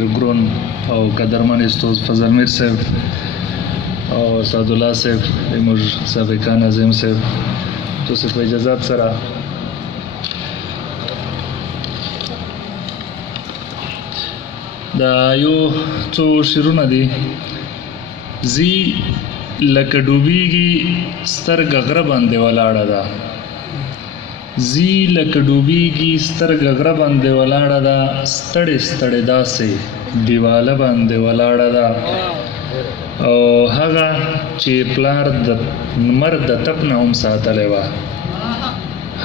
ډیر ګرون او قدرمن استاد فضل میر صاحب او سعد الله صاحب زموږ سابقه ناظم صاحب تاسو په اجازه سره دا یو څو شعرونه دي. زی لکه ډوبیږي سترګه غره باندې ولاړه ده، زی لکه ډوبیږي سترګه غره باندې ولاړه ده، ستړې ستړې داسې دیواله باندې ولاړه ده. او هغه چې پلار د نمر د تپ نه هم ساتلی وه،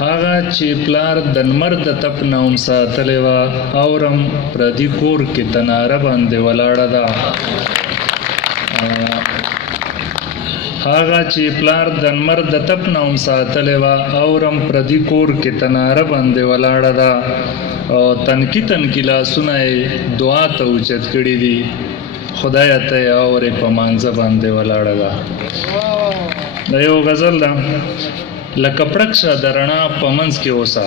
هغه چې پلار د نمر د تپ نه هم ساتلی وه، اورم پردي کور کې تناره باندې ولاړه ده. هغه چې پلار د نمر د تپ نه هم ساتلی وه، اورم پردي کور کې تناره باندې ولاړه ده. او تنکي تنکي لاسونه یې دعا ته اوچت کړي دي، خدایه ته یې اورې په مانځه باندې ولاړه ده. دا یو غزل ده. لکه پړک شه د رڼا په منځ کې اوسه،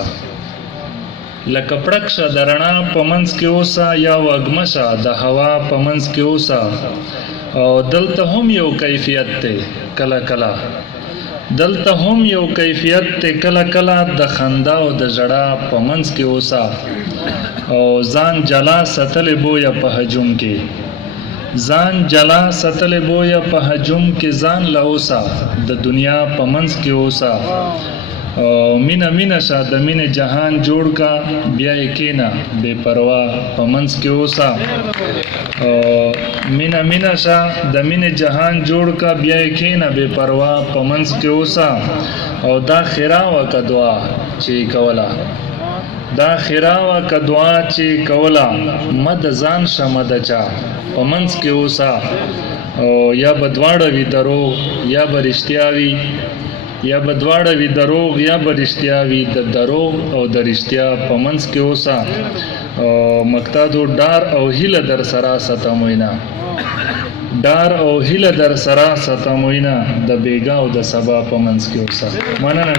لکه پړک شه د رڼا په منځ کې اوسه، یا وږمه شه د هوا په منځ کې اوسه. او دلته هم یو کیفیت دی کله کله، دلته هم یو کیفیت دی کله کله، د خندا او د ژړا په منځ کې اوسه. او ځان جلا ساتلې بویه په هجوم کې، ځان جلا ساتلې بویه په هجوم کې، ځان له اوسه د دنیا په منځ کې اوسه. او مینه مینه شه د مینې جهان جوړ کا، بیا یې کېنه بې پروا په منځ کې اوسه. او مینه مینه شه د مینې جهان جوړ کا، بیا یې کېنه بې پروا په منځ کې اوسه. او دا خیرا وه که دعا چې کوله، دا خیرا وه که دعا چې کوله، مد ځان شه مد چا په منځ کې اوسه. او یا به دواړه وي دروغ یا به رښتیا وي، یا به دواړه وي دروغ یا به رښتیا وي، د دروغ او د رښتیا په منځ کې اوسه. او مقتدو ډار او هیله در سره ستموینه، ډار او هیله در سره ستموینه، د بیګا او د سبا په منځ کې اوسه. مننه.